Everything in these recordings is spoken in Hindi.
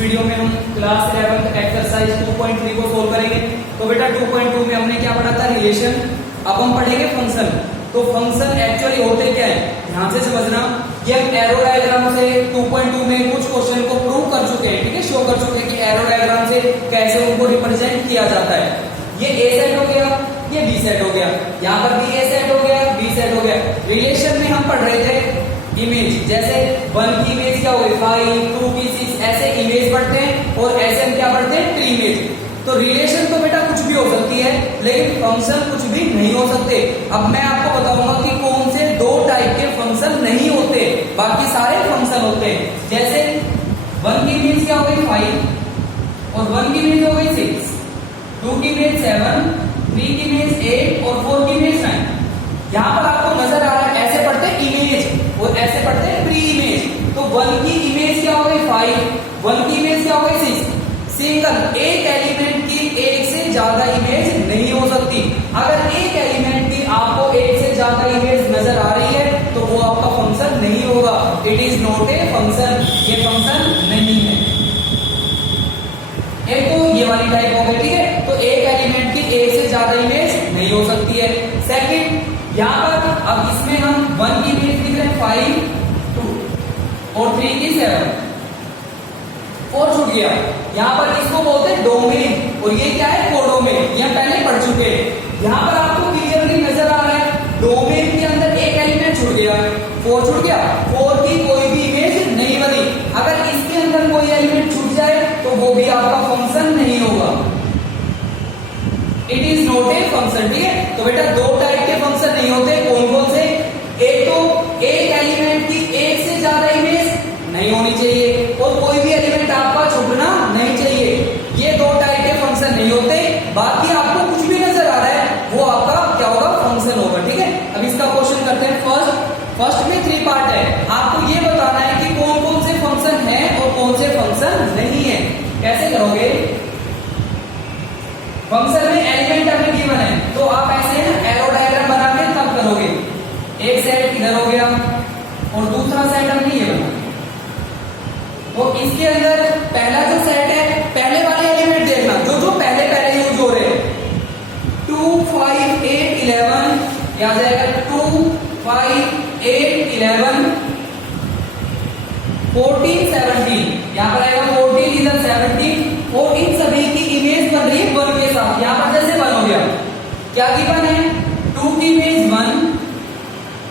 वीडियो में हम क्लास 11 एक्सरसाइज 2.3 को सोल्व करेंगे। तो बेटा 2.2 में हमने क्या पढ़ा था, रिलेशन। अब हम पढ़ेंगे फंक्शन। तो फंक्शन एक्चुअली होते क्या है, ध्यान से समझना। ये हम एरो डायग्राम से 2.2 में कुछ क्वेश्चन को प्रूव कर चुके हैं, ठीक है, शो कर चुके हैं कि एरो डायग्राम से कैसे उनको रिप्रेजेंट किया जाता है। ये ए सेट हो गया, ये बी सेट हो गया, यहाँ पर भी ए सेट हो गया, बी सेट हो गया। रिलेशन में हम पढ़ रहे थे इमेज, जैसे 1 की इमेज क्या हो गई 5, 2 की 6, ऐसे इमेज पढ़ते हैं। और ऐसे हम क्या पढ़ते हैं, ट्री इमेज। तो रिलेशन तो बेटा कुछ भी हो सकती है, लेकिन फंक्शन कुछ भी नहीं हो सकते। अब मैं आपको बताऊंगा कि कौन से 2 टाइप के फंक्शन नहीं होते, बाकी सारे फंक्शन होते हैं। जैसे 1 की इमेज क्या हो गई 5 और 1 की इमेज हो गई 6, 2 की इमेज 7, 3 की इमेज 8 और 4 की इमेज 9। यहां पर आपको नजर आ रहा है ऐसे पढ़ते हैं इमेज और ऐसे पढ़ते हैं प्री इमेज। तो 1 की इमेज क्या हो गई 5, 1 की इमेज क्या हो गई 6। सिंगल एक एलिमेंट की एक से ज्यादा इमेज नहीं हो सकती। अगर एक एलिमेंट की आपको एक से ज्यादा इमेज नजर आ रही है तो वो आपका फंक्शन नहीं होगा। It is not a function, ये फंक्शन नहीं है। एक तो ये वाली टाइप हो गई, ठीक है। तो एक एलिमेंट की एक से ज्यादा इमेज नहीं हो सकती है। सेकंड, यहां पर अब इसमें हम 1 की इमेज लिख रहे हैं 5, 2 और 3 की 7, 4 छूट गया। यहां पर इसको बोलते हैं डोमेन और ये क्या है कोडोमेन, ये पहले पढ़ चुके हैं। यहां पर आपको क्लियरली नजर आ रहा है डोमेन के अंदर एक एलिमेंट छूट गया, 4 छूट गया, 4 की कोई भी इमेज नहीं बनी। अगर इसके अंदर कोई एलिमेंट छूट जाए तो वो भी आपका फंक्शन नहीं होगा। It is not a function, ठीक है। तो बेटा 2 टाइप के फंक्शन नहीं होते, कौन कौन से। एक तो एक एलिमेंट की एक से ज्यादा इमेज नहीं होनी चाहिए और कोई भी एलिमेंट आपका छूटना नहीं चाहिए। ये 2 टाइप के फंक्शन नहीं होते। बाकी आपको कुछ भी नजर आ रहा है वो आपका क्या होगा, फंक्शन होगा, ठीक है। अब इसका क्वेश्चन करते हैं। फर्स्ट में 3 पार्ट है। आपको ये बताना है कि कौन कौन से फंक्शन है और कौन से फंक्शन नहीं है। कैसे करोगे, फंक्शन में एलिमेंट अगर गिवन है तो आप ऐसे ना एरो डायग्राम बना के तब करोगे। एक सेट इधर हो गया और दूसरा सेट हमने ये बना। तो इसके अंदर पहला जो सेट है, पहले वाले एलिमेंट देखना जो पहले यूज हो रहे हैं। 2, 5, 8, 11 याद आएगा। 2, 5, 8, 11, 14, 17 यहां पर आएगा 14 इधर 17 और इन सभी की इमेज बन रही है 1 के साथ। यहां पर जैसे 1 हो गया, क्या गिवन है 2 की इमेज 1,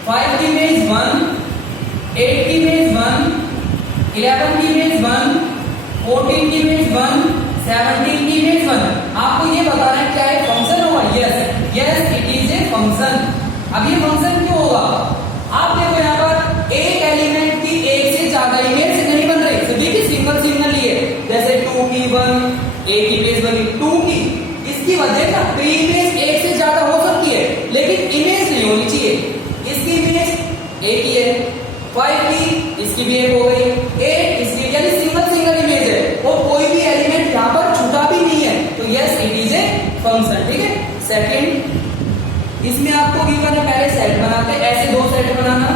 5 की इमेज 1, 8 की इमेज 1, 11 की इमेज 1, 14 की इमेज 1, 17 की इमेज 1। आपको ये बताना है क्या है, फंक्शन होगा। Yes it is a function. अब ये फंक्शन क्यों होगा, आप देखो यहाँ पर एक एलिमेंट की एक से ज्यादा इमेज नहीं बन रही, सभी की सिंगल ही है। जैसे 2 की 1 एक इमेज बनी 2 की। इसकी वजह ना प्री इमेज एक से ज्यादा हो सकती है लेकिन इमेज नहीं होनी चाहिए। इसकी इमेज एक ही है, 5 की इसकी भी एक हो गई, 8 इसकी, यानी सिंगल इमेज है और कोई भी एलिमेंट यहाँ पर छूटा भी नहीं है। तो yes it is a function, ठीक है। सेकंड, इसमें आपको गिवन है, पहले सेट बनाते हैं, ऐसे 2 सेट बनाना।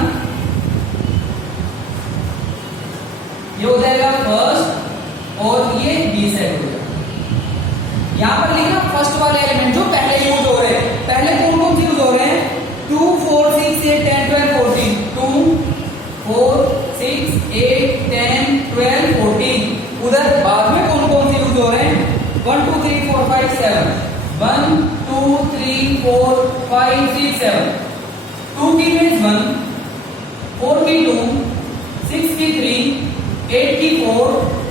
ये हो जाएगा फर्स्ट और ये बी सेट हो जाएगा। यहां पर लिखना फर्स्ट वाले एलिमेंट जो पहले यूज हो रहे हैं। पहले कौन से यूज हो रहे हैं, 2, 4, 6, 8, 10, 12, 14, 2, 4, 6, 8, 10, 12, 14। उधर बाद में कौन से यूज हो रहे हैं, 1, 2, 3, 4, 5, 7, 1, 2, 3, 4, 5, 6, 7। 2 की इमेज 1, 4 की 2, 6 की 3, 8 की 4,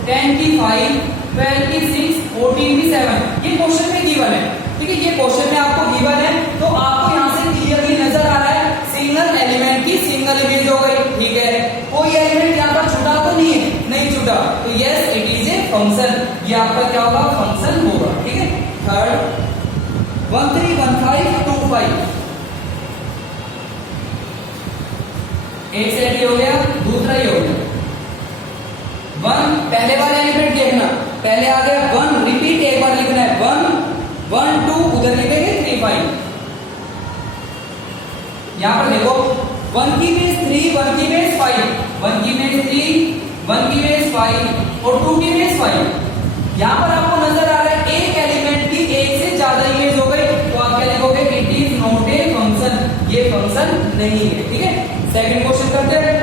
10 की 5, 12 की 6, 14 की 7। ये क्वेश्चन में गिवन है, ठीक है। ये क्वेश्चन में आपको गिवन है तो आपको यहाँ से क्लियरली नजर आ रहा है सिंगल एलिमेंट की सिंगल इमेज हो गई, ठीक है। कोई एलिमेंट यहाँ पर छूटा तो नहीं है, नहीं छूटा, तो yes it is a function. ये आपका क्या होगा, फंक्शन होगा, ठीक है। थर्ड, 1, 3, 1, 5, 2, 5 एक सेट ये हो गया, दूसरा ये हो गया। 1 पहले वाले एलिमेंट देखना, पहले आ गया 1, रिपीट एक बार लिखना है 1, 1, 2 उधर लिखेंगे 3, 5। यहां पर देखो 1 की इमेज 3, 1 की इमेज 5, 1 की इमेज 3, 1 की बेस 5 और 2 की बेस 5। यहां पर आपको नजर आ रहा है एक एलिमेंट की एक से ज्यादा इमेज हो गई, तो आप क्या लिखोगे, it is not a function, ये फंक्शन नहीं है। ठीक है, सेकंड क्वेश्चन करते हैं।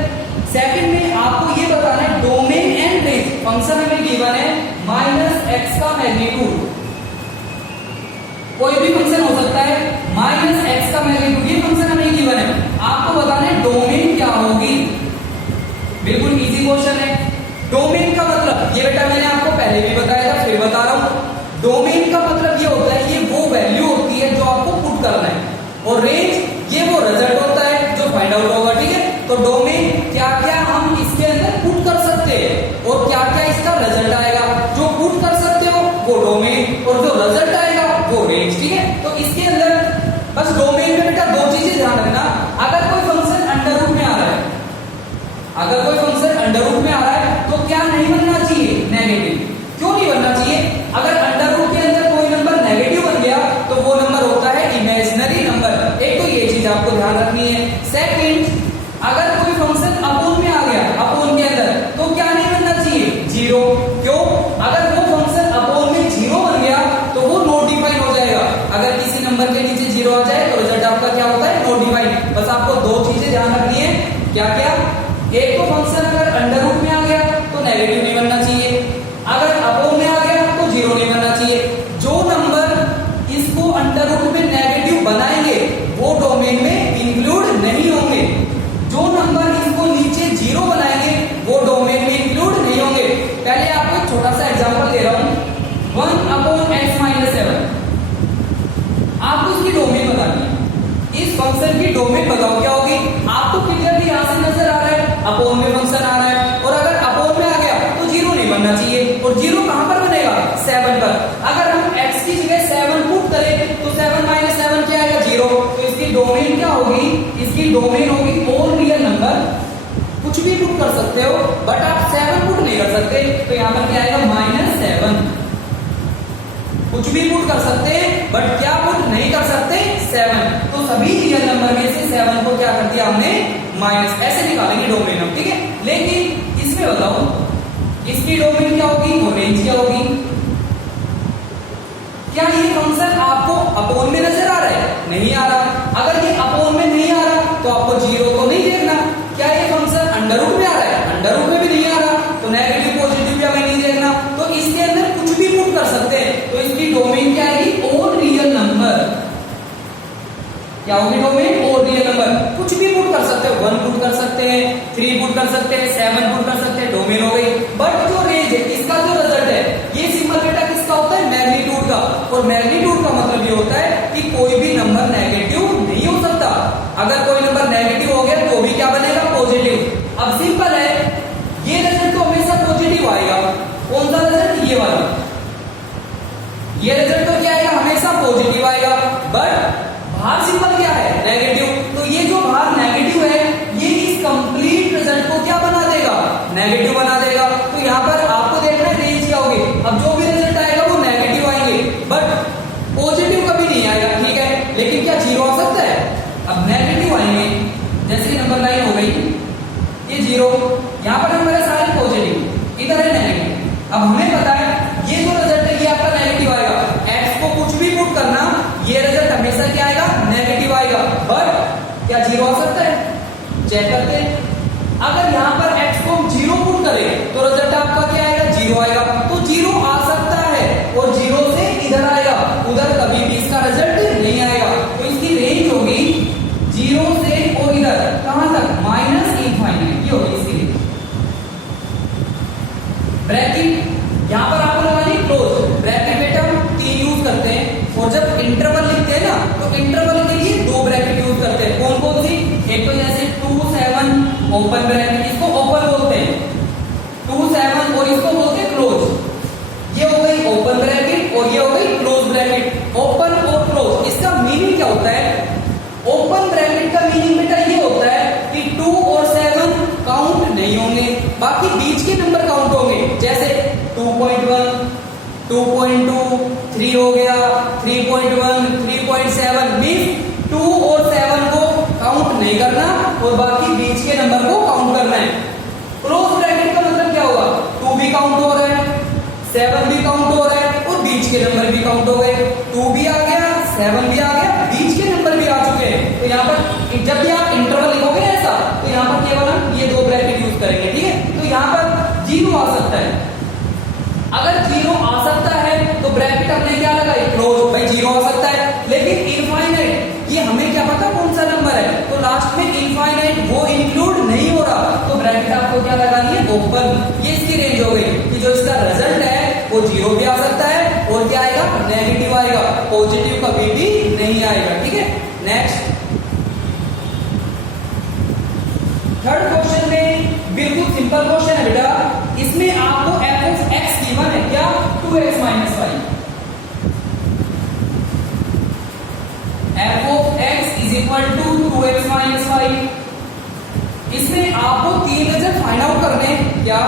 सेकंड में आपको ये बताना है डोमेन एंड रेंज। फंक्शन हमें गिवन है -x का मैग्नीट्यूड, कोई भी फंक्शन हो सकता है, -x का मैग्नीट्यूड, ये फंक्शन हमें गिवन है। आपको बताना है डोमेन क्या होगी। बिल्कुल इजी क्वेश्चन है। डोमेन का मतलब, ये बेटा मैंने आपको पहले भी बताया था, फिर बता रहा हूं। डोमेन का मतलब ये होता है, ये वो वैल्यू होती है जो आपको पुट करना है, और रेंज ये वो रिजल्ट होता है जो फाइंड आउट होगा। ठीक है, तो डोमेन क्या क्या हम इसके अंदर पुट कर सकते हैं और क्या क्या इसका रिजल्ट आएगा। जो पुट कर सकते हो वो डोमेन, और जो रिजल्ट आएगा वो रेंज। ठीक है, तो इसके अंदर बस डोमेन में बेटा दो चीजें ध्यान रखना। अगर कोई फंक्शन अंडर रूट में आ रहा है, अगर कोई फंक्शन अंडर रूट में आ रहा है तो क्या नहीं बनना चाहिए, नेगेटिव। क्यों नहीं बनना चाहिए? अगर अंडर रूट के अंदर कोई नंबर नेगेटिव बन गया तो वो नंबर होता है इमेजिनरी नंबर। एक तो ये चीज आपको ध्यान रखनी है। सेकंड, अगर कोई फंक्शन अपोन में आ गया, अपोन के अंदर, तो क्या नहीं बनना चाहिए, जीरो। क्यों? अगर वो फंक्शन अपोन में जीरो बन गया तो वो नॉट डिफाइन हो जाएगा। अगर किसी नंबर के नीचे जीरो आ जाए तो रिजल्ट आपका क्या होता है, नॉट डिफाइन। बस आपको दो चीजें ध्यान रखनी है। क्या क्या? एक तो फंक्शन अगर अंडर रूट में आ गया तो नेगेटिव नहीं बनना चाहिए, अगर अपोन में आ गया तो जीरो नहीं बनना चाहिए। जो नंबर इसको अंडर रूट में नेगेटिव बनाएंगे वो डोमेन में इंक्लूड नहीं होंगे। जो नंबर इसको नीचे जीरो बनाएंगे वो डोमेन में इंक्लूड नहीं होंगे। पहले आपको एक छोटा सा एग्जांपल दे रहा हूं, 1/x-7। आपको इसकी डोमेन बतानी है, इस फंक्शन की डोमेन बताओ क्या होगी। आपको क्लियरली यहां से नजर आ रहा है अपोन में फंक्शन आ रहा है, और अगर अपोन में आ गया तो जीरो नहीं बनना चाहिए, और जीरो कहां पर बनेगा, 7 पर। अगर हम x की जगह 7 पुट करें तो 7 - 7 क्या आएगा, जीरो। तो इसकी डोमेन क्या होगी, इसकी डोमेन होगी ऑल रियल नंबर। कुछ भी पुट कर सकते हो बट आप 7 पुट नहीं कर सकते, तो यहां पर क्या आएगा, -7। कुछ भी पुट कर सकते हैं बट क्या पुट नहीं कर सकते, 7। तो सभी रियल नंबर में से 7 को क्या कर दिया हमने, माइनस। ऐसे निकालेंगे डोमेन हम। ठीक है, लेकिन इसमें बताओ इसकी डोमेन क्या होगी, वो रेंज क्या होगी। क्या ये फंक्शन आपको अपोन में नजर आ रहा है, नहीं आ रहा। अगर ये अपोन में नहीं आ रहा तो आपको जीरो को नहीं देखना। क्या ये फंक्शन अंडर रूट में आ रहा है, अंडर रूट में भी नहीं आ रहा, तो नेगेटिव पॉजिटिव भी हमें नहीं देखना। तो इसके अंदर कुछ भी पुट कर सकते हैं, तो इसकी डोमेन क्या आएगी, ऑल रियल नंबर। क्या होगी डोमेन, ऑल रियल नंबर। कुछ भी पुट कर सकते हो, 1 पुट कर सकते हैं, 3 पुट कर सकते हैं, 7 पुट कर सकते हैं, डोमेन हो गई। बट जो रेंज है, इसका जो रिजल्ट है, ये सिंबल बेटा किसका होता है, मैग्नीट्यूड का। और मैग्नीट्यूड का मतलब ये होता है कि कोई भी नंबर नेगेटिव नहीं हो सकता। अगर कोई नंबर नेगेटिव हो गया तो भी क्या बनेगा, पॉजिटिव। अब सिंपल है, ये रिजल्ट तो हमेशा पॉजिटिव आएगा। कौन सा रिजल्ट, ये वाला। ये रिजल्ट तो क्या आएगा, हमेशा पॉजिटिव आएगा। बट बाहर सिंबल क्या है, नेगेटिव। तो ये जो बाहर नेगेटिव है, ये इस कंप्लीट रिजल्ट को क्या बना देगा, नेगेटिव बना देगा। तो यहाँ पर आपको देखना है रेंज क्या होगी। अब जो भी रिजल्ट आएगा वो नेगेटिव आएंगे, बट पॉजिटिव कभी नहीं आएगा। ठीक है, लेकिन क्या जीरो आ सकता है, अब नेगेटिव आएंगे। जैसे नंबर लाइन हो गई, ये जीरो, यहाँ पर नंबर है सारे पॉजिटिव, इधर है नेगेटिव। अब हमें पता है ये जो रिजल्ट है ये आपका नेगेटिव आएगा। एक्स को कुछ भी पुट करना, ये रिजल्ट हमेशा क्या आएगा, नेगेटिव आएगा। बट क्या जीरो आ सकता है, चेक करते हैं। अगर यहाँ पर x को हम जीरो पुट करें तो रिजल्ट आपका क्या आएगा, जीरो आएगा। तो जीरो आ सकता है, और जीरो से इधर आएगा, उधर कभी भी इसका रिजल्ट नहीं आएगा। तो इसकी रेंज होगी जीरो से और इधर कहां तक, -∞। ये होगी इसकी रेंज। ब्रैकेट यहां पर आपको लगानी क्लोज। ब्रैकेट बेटा हम 3 यूज करते हैं, और जब इंटरवल लिखते हैं ना तो इंटरवल के लिए 2 ब्रैकेट यूज करते हैं। कौन कौन सी, एक तो जैसे 2 7 ओपन ब्रैकेट, इसको ओपन बोलते हैं, 2 7, और इसको बोलते हैं क्लोज। ये हो गई ओपन ब्रैकेट और ये हो गई क्लोज ब्रैकेट। ओपन और क्लोज, इसका मीनिंग क्या होता है, ओपन ब्रैकेट का मीनिंग बेटा ये होता है कि 2 और 7 काउंट नहीं होंगे, बाकी बीच के नंबर काउंट होंगे। जैसे 2.1, 2.2, 3 हो गया, 3.1, 3.7। मीन्स 2 और 7 को काउंट नहीं करना और बाकी बीच के नंबर को काउंट करना है। क्लोज ब्रैकेट का मतलब काउंट हो रहा है, 7 भी काउंट हो रहा है और बीच के नंबर भी काउंट हो गए। 2 भी आ गया, 7 भी आ गया, बीच के नंबर भी आ चुके हैं। तो यहाँ पर जब भी आप इंटरवल लिखोगे ऐसा, तो यहाँ पर केवल हम ये दो ब्रैकेट यूज करेंगे, ठीक है। तो यहाँ पर 0 आ सकता है। अगर 0 आ सकता है तो ब्रैकेट हमने क्या लगाई, क्लोज। भाई 0 आ सकता है, लेकिन इनफाइनाइट ये हमें क्या पता कौन सा नंबर है, तो लास्ट में इनफाइनाइट वो इंक्लूड नहीं हो रहा, तो ब्रैकेट आपको क्या लगानी है, ओपन। ये इसकी रेंज हो गई कि जो इसका रिजल्ट है वो 0 भी आ सकता है और क्या आएगा, नेगेटिव आएगा, पॉजिटिव कभी भी नहीं आएगा, ठीक है। नेक्स्ट थर्ड क्वेश्चन में बिल्कुल सिंपल क्वेश्चन है बेटा। इसमें आपको f ऑफ x गिवन है क्या, 2x minus 5। f of x is equal to 2x minus 5। इसमें आपको 3 रिजल्ट फाइंड आउट करने हैं क्या,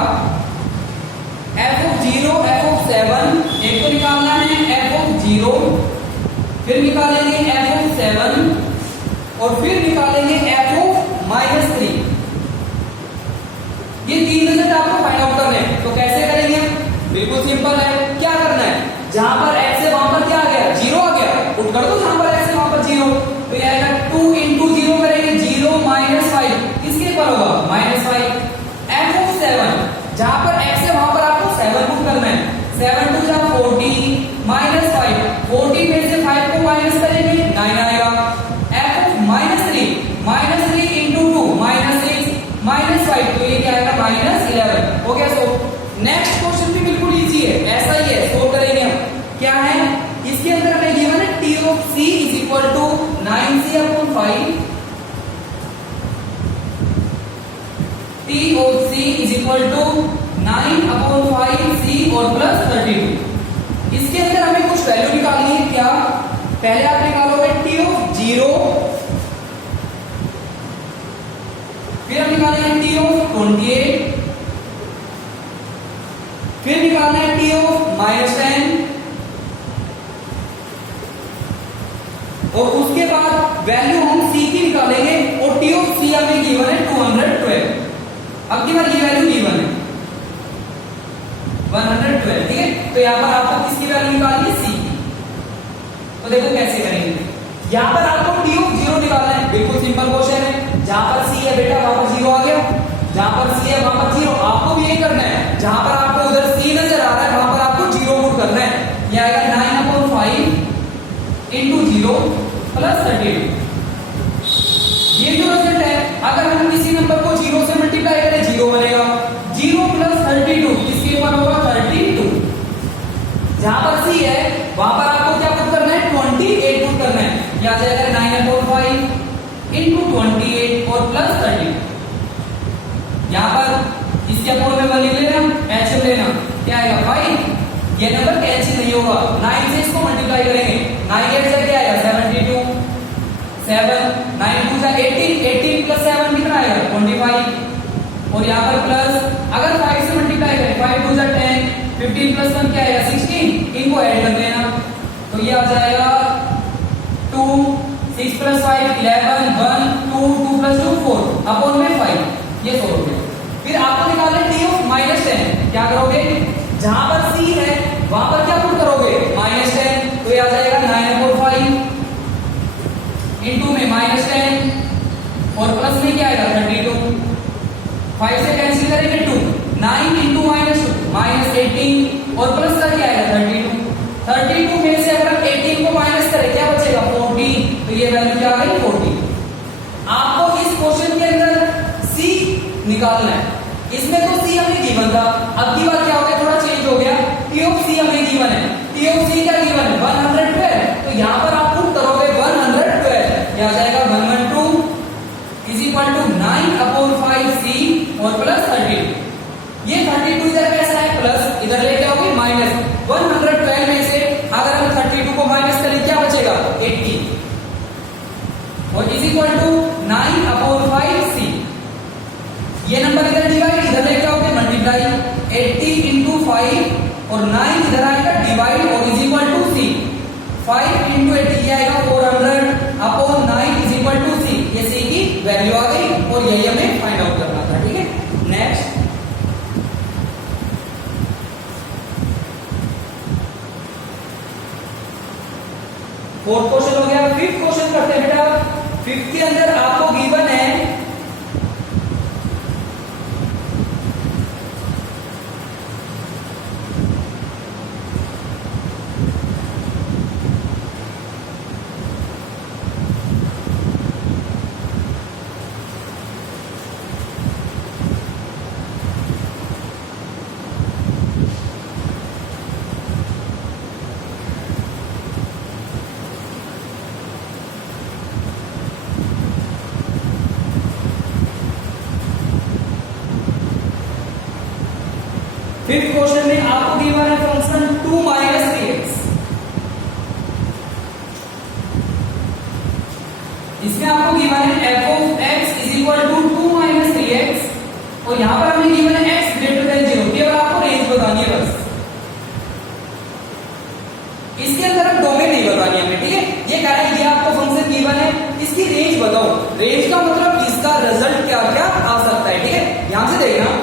f ऑफ 0, f ऑफ 7, एक तो निकालना है f ऑफ 0, फिर निकालेंगे f ऑफ 7 और फिर निकालेंगे f ऑफ माइनस 3। ये 3 रिजल्ट आपको फाइंड आउट करने हैं। तो कैसे करेंगे, बिल्कुल सिंपल है। क्या करना है, जहां पर x है वहां पर क्या आ गया, 0 आ गया, पुट कर दो जहां पर x है वहां पर 0। तो ये आएगा 2 into 0 करेंगे, 0 माइनस 5, किसके पर होगा, माइनस 5। f ऑफ 7, जहां पर x है वहां पर आपको 7 पुट करना है, 7 2 जा 40 माइनस 5, 40 में से 5 को माइनस करेंगे 9 आएगा। f of minus 3, minus 3 into 2 minus 6 minus 5, तो ये क्या आएगा, माइनस 11। हो गया। सो नेक्स्ट क्वेश्चन भी बिल्कुल इजी है, ऐसा ही है, सोल्व करेंगे हम। क्या है, इसके अंदर हमें गिवन है t of c is equal to 9c upon 5, t of c is equal to 9 upon 5c और प्लस 32। इसके अंदर हमें कुछ वैल्यू निकालनी है क्या, पहले आप निकालोगे t ऑफ 0, फिर हम निकालेंगे t ऑफ 28, फिर निकालना है t ऑफ माइनस 10 और उसके बाद वैल्यू हम c की निकालेंगे और t ऑफ c हमें गिवन है 212। अब की बार ये वैल्यू गिवन है 112, ठीक है। तो यहां पर आपको किसकी वैल्यू निकालनी है, c की। तो देखो कैसे करेंगे, यहां पर आपको t ऑफ 0 निकालना है, बिल्कुल सिंपल क्वेश्चन है। जहां पर c है बेटा वहां पर 0 आ गया, जहां पर c है वहां पर 0। आपको भी ये करना है, जहां पर आपको उधर c नजर आ रहा है वहां पर आपको 0 पुट करना है। ये आएगा 9/5 into 0 प्लस 32। ये जो रिजल्ट है, अगर हम किसी नंबर को 0 से मल्टीप्लाई करें 0 बनेगा, 0 प्लस 32 किसके ऊपर होगा, 32। जहां पर c है वहां पर आपको क्या पुट करना है, 28 पुट करना है। ये आ जाएगा 9/5 into 28 और प्लस 30। यहां पर इसके अपोन में 1 लिख लेना, एचएम लेना, क्या आएगा 5। ये नंबर कैंसिल नहीं होगा, 9 से इसको मल्टीप्लाई करेंगे, 9 8 से क्या आएगा 72, 7 9 2 जा 18, 18 प्लस 7 कितना आएगा 25 और यहां पर प्लस, अगर 5 से मल्टीप्लाई करें 5 2 जा 10, 15 प्लस 1 क्या आएगा 16, इनको ऐड कर देना। तो ये आ जाएगा 2 6 प्लस 5 11 1 2 2 प्लस 2 4 अपॉन में 5, ये सोल्व हो गया। फिर आपको निकालना है t ऑफ माइनस 10। क्या करोगे, जहां पर c है वहां पर क्या पुट करोगे, माइनस 10। तो ये आ जाएगा 9/5 इनटू में माइनस 10 और प्लस में क्या आएगा 32। 5 से कैंसिल करेंगे 2, 9 इंटू माइनस 2 माइनस 18 और प्लस का क्या आएगा 32। 32 में से अगर 18 को माइनस करें क्या बचेगा 40, तो ये वैल्यू क्या आ गई 40। आपको इस क्वेश्चन के अंदर c निकालना है। इसमें तो c हमें गिवन था, अब की बार क्या हो गया, थोड़ा चेंज हो गया, t ऑफ c हमें गिवन है। t ऑफ c क्या गिवन है 112, तो यहां पर आप पुट करोगे 112, ये आ जाएगा 112 इज इक्वल टू 9/5c और प्लस 32। ये 32 इधर कैसा है प्लस, इधर लेके आओगे माइनस। 112 में से अगर हम 32 को माइनस करें क्या बचेगा 80 और इज इक्वल टू 9/5c। ये नंबर इधर डिवाइड, इधर लेके आओगे मल्टीप्लाई, 80 into 5 और 9 इधर आएगा डिवाइड और is equal to c। 5 into 80 ये आएगा 400 upon 9 is equal to c। ये c की वैल्यू आ गई और यही हमें फाइंड आउट करना था, ठीक है। नेक्स्ट 5th के अंदर आपको गिवन है फिफ्थ क्वेश्चन में आपको गिवन है फंक्शन 2 माइनस 3x। इसमें आपको गिवन है f of x is equal to 2 minus 3x और यहां पर हमें गिवन है x ग्रेटर देन 0। केवल आपको रेंज बतानी है बस, इसके अंदर हम डोमेन नहीं बतानी है हमें, ठीक है। ये कह रहा है ये आपको फंक्शन गिवन है, इसकी रेंज बताओ। रेंज का मतलब इसका रिजल्ट क्या क्या आ सकता है, ठीक है। यहां से देखना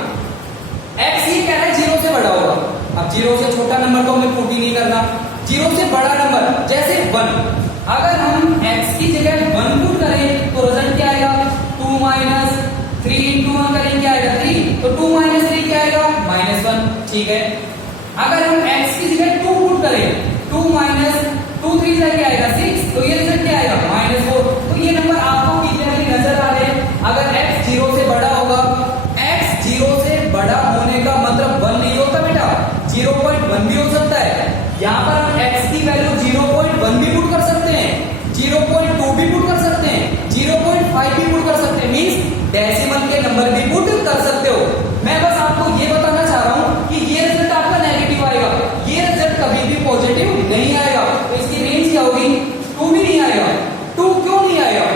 x ये कह रहा है 0 से बड़ा होगा। अब 0 से छोटा नंबर को हमें पुट ही नहीं करना, 0 से बड़ा नंबर जैसे 1। अगर हम x की जगह 1 पुट करें तो रिजल्ट क्या आएगा, 2 माइनस 3 इंटू 1 करें क्या आएगा 3, तो 2 माइनस 3 क्या आएगा -1, ठीक है। अगर हम x की जगह 2 पुट करें, 2 माइनस 2 3 क्या आएगा 6, तो ये रिजल्ट क्या आएगा -4। तो ये नंबर आपको क्लियरली नजर आ रहे हैं। अगर x 0 से बड़ा होगा, x 0 से बड़ा होने का मतलब 1 नहीं होता बेटा, 0.1 भी हो सकता है। यहाँ पर हम x की वैल्यू 0.1 भी पुट कर सकते हैं, 0.2 भी पुट कर सकते हैं, 0.5 भी पुट कर सकते हैं, मींस डेसिमल के नंबर भी पुट कर सकते हो। मैं बस आपको ये बताना चाह रहा हूं कि ये रिजल्ट आपका नेगेटिव आएगा, ये रिजल्ट कभी भी पॉजिटिव नहीं आएगा। तो इसकी रेंज क्या होगी, 2 भी नहीं आएगा। 2 क्यों नहीं आएगा,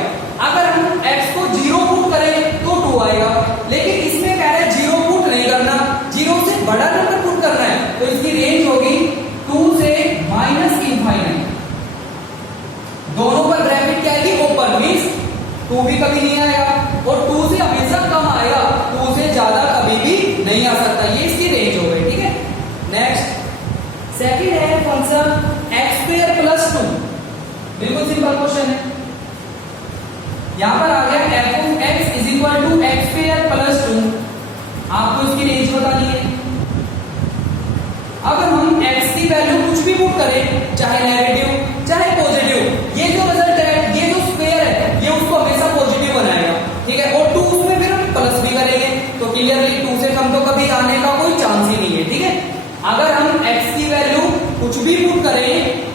अगर हम x को 0 पुट करें तो 2 आएगा, लेकिन इसमें कह रहे हैं 0 पुट नहीं करना, 0 से बड़ा नंबर पुट करना है। तो इसकी रेंज होगी 2 से -∞। दोनों पर ब्रैकेट क्या आएगी, ओपन, मींस 2 भी कभी नहीं आएगा और 2 से हमेशा कम आएगा, 2 से ज्यादा कभी भी नहीं आ सकता। ये इसकी रेंज हो गई, ठीक है। नेक्स्ट सेकंड है फंक्शन x² + 2। बिल्कुल सिंपल क्वेश्चन है। यहां पर आ गया f of x is equal to x² + 2। आपको इसकी रेंज बतानी है। अगर हम x की वैल्यू कुछ भी पुट करें, चाहे नेगेटिव चाहे पॉजिटिव, ये जो रिजल्ट है, ये जो स्क्वायर है, ये उसको हमेशा पॉजिटिव बनाएगा, ठीक है। और 2 उसमें फिर हम प्लस भी करेंगे, तो क्लियरली 2 से कम तो कभी आने का कोई चांस ही नहीं है, ठीक है। अगर हम x की वैल्यू कुछ भी पुट करें,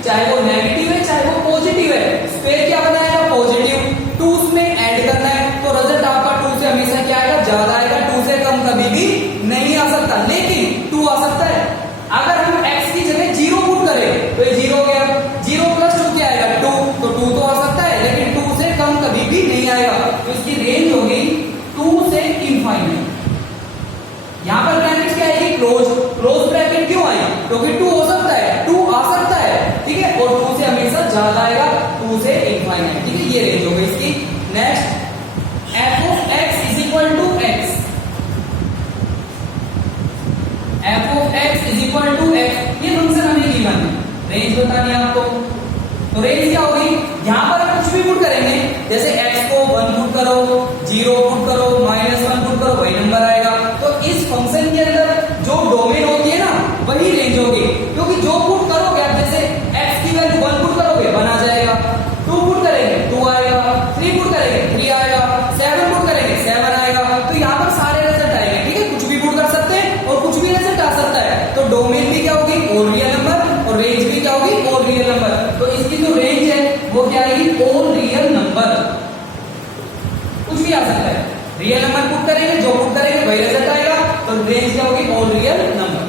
चाहे वो नेगेटिव है चाहे वो पॉजिटिव है, स्क्वायर क्या बनाएगा, पॉजिटिव। 2 उसमें ऐड करना है, तो रिजल्ट आपका 2 से हमेशा क्या आएगा, ज्यादा आएगा। 2 से कम कभी भी नहीं आ सकता, लेकिन 2 आ सकता है। अगर हम x की जगह 0 पुट करें तो ये 0 हो गया, 0 + 2 क्या आएगा 2, तो 2 तो आ सकता है, लेकिन 2 से कम कभी भी नहीं आएगा। तो इसकी रेंज होगी 2 से ∞। यहां पर ब्रैकेट क्या आएगी, क्लोज ब्रैकेट क्यों आई, क्योंकि 2 हो सकता है, 2 आ सकता है, ठीक है। और 2 से हमेशा ज्यादा आएगा, 2 से ∞, ठीक है। ये रेंज हो गई इसकी। Next f of x is equal to x, f of x is equal to x, ये फंक्शन हमें गिवन है। रेंज बतानी है आपको, तो रेंज क्या होगी, यहां पर हम कुछ भी पुट करेंगे, जैसे x को 1 पुट करो, 0 पुट करो, -1 पुट करो, वही नंबर आएगा। तो इस फंक्शन के अंदर जो डोमेन होती है ना, वही रेंज होगी, क्योंकि जो पुट करोगे आप, जैसे x की वैल्यू 1 पुट करोगे 1 आ जाएगा, 2 पुट करेंगे 2 आएगा, 3 पुट करेंगे 3 आएगा, 7 पुट करेंगे 7 आएगा। तो यहाँ पर सारे रिजल्ट आएंगे, ठीक है। कुछ भी पुट कर सकते हैं और कुछ भी रिजल्ट आ सकता है। तो डोमेन भी क्या होगी, ऑल रियल नंबर, और रेंज भी क्या होगी, ऑल रियल नंबर। तो इसकी जो रेंज है वो क्या आएगी, ऑल रियल नंबर। कुछ भी आ सकता है, रियल नंबर पुट करेंगे, जो पुट करेंगे वही रिजल्ट आएगा, तो रेंज क्या होगी, ऑल रियल नंबर।